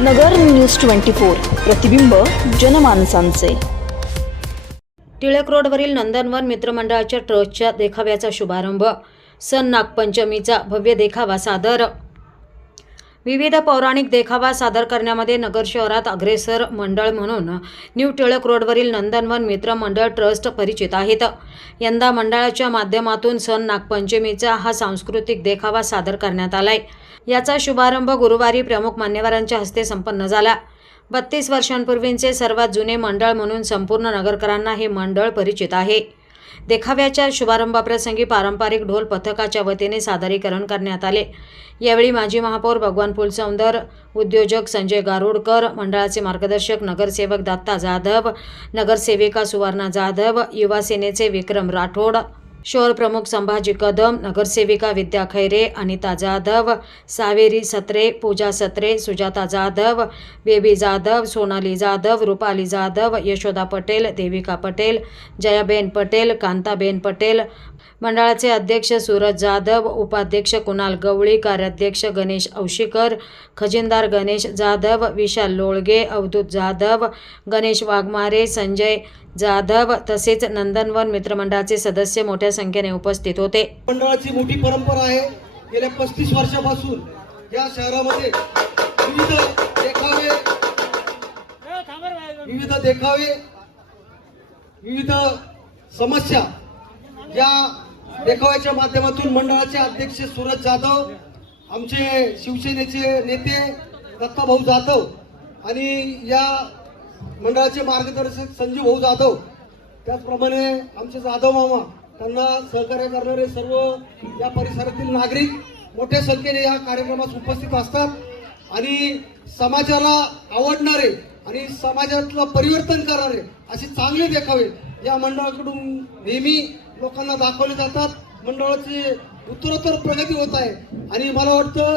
नगर news twenty four प्रतिबिंब जनमानसांचे. टिळक रोडवरील नंदनवन मित्रमंडळाच्या ट्रस्टच्या देखाव्याचा शुभारंभ. सन नागपंचमीचा भव्य देखावा सादर. विविध पौराणिक देखावा सादर करण्यामध्ये नगर शहरात अग्रेसर मंडळ म्हणून न्यू टिळक रोडवरील नंदनवन मित्र मंडळ ट्रस्ट परिचित आहेत. यंदा मंडळाच्या माध्यमातून सण नागपंचमीचा हा सांस्कृतिक देखावा सादर करण्यात आलाय. याचा शुभारंभ गुरुवारी प्रमुख मान्यवरांच्या हस्ते संपन्न झाला. बत्तीस वर्षांपूर्वींचे सर्वात जुने मंडळ म्हणून संपूर्ण नगरकरांना हे मंडळ परिचित आहे. देखाव्याच्या शुभारंभाप्रसंगी पारंपरिक ढोल पथकाच्या वतीने सादरीकरण करण्यात आले. यावेळी माजी महापौर भगवान फुलसौंदर उद्योजक संजय गारुडकर मंडळाचे मार्गदर्शक नगरसेवक दत्ता जाधव नगरसेविका सुवर्णा जाधव युवासेनेचे विक्रम राठोड शहर प्रमुख संभाजी कदम नगरसेविका विद्या खैरे अनिता जाधव सावेरी सत्रे पूजा सत्रे सुजाता जाधव बेबी जाधव सोनाली जाधव रुपाली जाधव यशोदा पटेल देविका पटेल जयाबेन पटेल कांताबेन पटेल. मंडळाचे अध्यक्ष सूरज जाधव उपाध्यक्ष कुणाल गवळी कार्याध्यक्ष गणेश औशीकर खजिनदार गणेश जाधव विशाल लोळगे अवधूत जाधव गणेश वाघमारे संजय जाधव तसेच नंदनवन मित्रमंडळाचे सदस्य मोठ्या संख्येने उपस्थित होते. मंडळाची मोठी परंपरा आहे. गेल्या पस्तीस वर्षापासून या शहरामध्ये विविध देखावे विविध देखावे विविध समस्या या देखाव्याच्या माध्यमातून मंडळाचे अध्यक्ष सूरज जाधव आमचे शिवसेनेचे नेते दत्ताभाऊ जाधव आणि या मंडळाचे मार्गदर्शक संजीव भाऊ जाधव त्याचप्रमाणे आमचे जाधव मामा त्यांना सहकार्य करणारे सर्व या परिसरातील नागरिक मोठ्या संख्येने या कार्यक्रमास उपस्थित असतात आणि समाजाला आवडणारे आणि समाजातलं परिवर्तन करणारे असे चांगले देखावे या मंडळाकडून नेहमी लोकांना दाखवले जातात. मंडळाची उत्तरोत्तर प्रगती होत आहे आणि मला वाटतं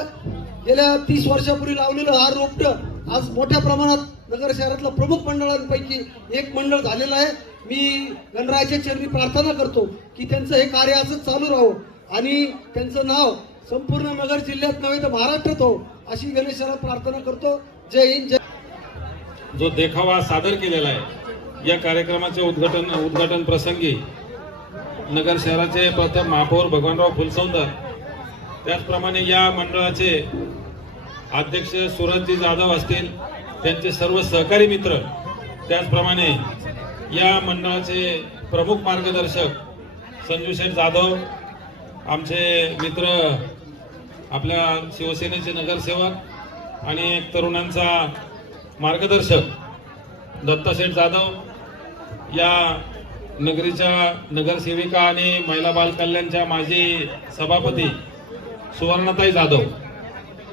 गेल्या तीस वर्षापूर्वी लावलेलं हा रोपटं आज मोठ्या प्रमाणात नगर शहरातलं प्रमुख मंडळांपैकी एक मंडळ झालेलं आहे. मी गणरायाच्या चरणी प्रार्थना करतो की त्यांचं हे कार्य असंच चालू राहो आणि त्यांचं नाव संपूर्ण नगर जिल्ह्यात नव्हे तर महाराष्ट्रात हो अशी गणेशाला प्रार्थना करतो. जय हिंद जय जो देखावा सादर केलेला आहे या कार्यक्रमाचे उद्घाटन उद्घाटन प्रसंगी नगर शहराचे प्रथम महापौर भगवानराव फुलसौंदर त्याचप्रमाणे या मंडळाचे अध्यक्ष सुरजजी जाधव असतील त्यांचे सर्व सहकारी मित्र त्याचप्रमाणे या मंडळाचे प्रमुख मार्गदर्शक संजू शेठ जाधव आमचे मित्र आपल्या शिवसेनेचे नगरसेवक आणि तरुणांचा मार्गदर्शक दत्ताशेठ जाधव या नगरीच्या नगरसेविका आणि महिला बाल कल्याणच्या माजी सभापती सुवर्णताई जाधव.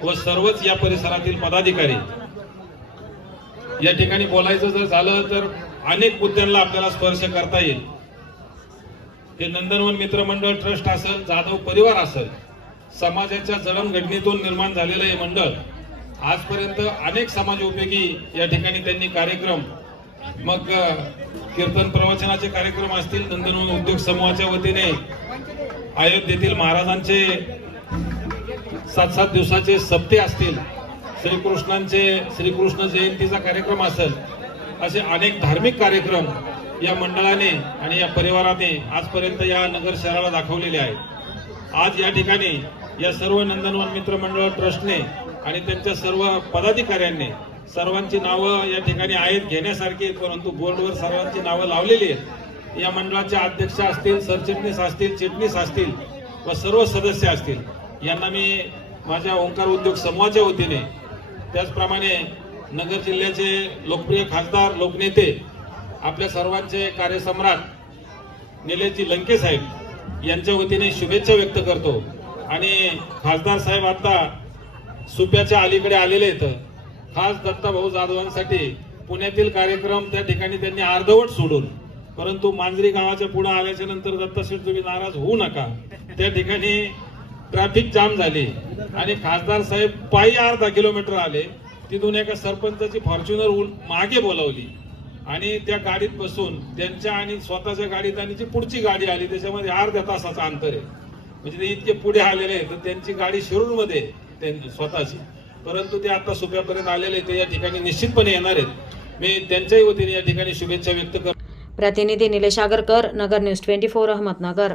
व सर्वच या परिसरातील पदाधिकारी. या ठिकाणी बोलायचं जर झालं तर अनेक मुद्द्यांना आपल्याला स्पर्श करता येईल. हे नंदनवन मित्रमंडळ ट्रस्ट असेल जाधव परिवार असेल समाजाच्या जडणघडणीतून निर्माण झालेलं हे मंडळ आजपर्यंत अनेक समाज उपयोगी या ठिकाणी त्यांनी कार्यक्रम मग कीर्तन प्रवचनाचे कार्यक्रम असतील नंदनवन उद्योग समूहाच्या वतीने अयोध्येतील महाराजांचे सात सात दिवसाचे सप्ते असतील श्रीकृष्णांचे श्रीकृष्ण जयंतीचा कार्यक्रम असेल असे अनेक धार्मिक कार्यक्रम या मंडळाने आणि या परिवाराने आजपर्यंत या नगर शहराला दाखवलेले आहेत. आज या ठिकाणी या सर्व नंदनवन मित्र मंडळ ट्रस्टने आणि त्यांच्या सर्व पदाधिकाऱ्यांनी सर्वांची नावं या ठिकाणी आहेत घेण्यासारखी आहेत परंतु बोर्डवर सर्वांची नावं लावलेली आहेत. या मंडळाचे अध्यक्ष असतील सरचिटणीस असतील चिटणीस असतील व सर्व सदस्य असतील यांना मी माझ्या ओंकार उद्योग समूहाच्या वतीने त्याचप्रमाणे नगर जिल्ह्याचे लोकप्रिय खासदार लोकनेते आपल्या सर्वांचे कार्यसम्राट निलेशजी लंके साहेब यांच्या वतीने शुभेच्छा व्यक्त करतो. आणि खासदार साहेब आता सुप्याच्या अलीकडे आलेले आहेत. खास दत्ताभाऊ जाधवांसाठी पुण्यातील कार्यक्रम त्या ठिकाणी त्यांनी अर्धवट सोडून परंतु मांजरी गावाच्या पुढे आल्याच्यानंतर दत्ताशेठ तुम्ही नाराज होऊ नका. त्या ठिकाणी ट्रॅफिक जाम झाली आणि खासदार साहेब पायी अर्धा किलोमीटर आले. तिथून एका सरपंचाची फॉर्च्युनर मागे बोलावली. आणि त्या गाडीत बसून त्यांच्या आणि स्वतःच्या गाडीत आणि जी पुढची गाडी आली त्याच्यामध्ये अर्ध्या तासाचं अंतर आहे. म्हणजे ते इतके पुढे आलेले आहेत तर त्यांची गाडी शिरूरमध्ये त्यांची स्वतःची. परंतु ते आता सुप्यापर्यंत आलेले ते या ठिकाणी निश्चितपणे येणार आहेत. मी त्यांच्याही वतीने या ठिकाणी शुभेच्छा व्यक्त करतो. प्रतिनिधी Nilesh Agarkar Nagar news twenty four Ahmednagar.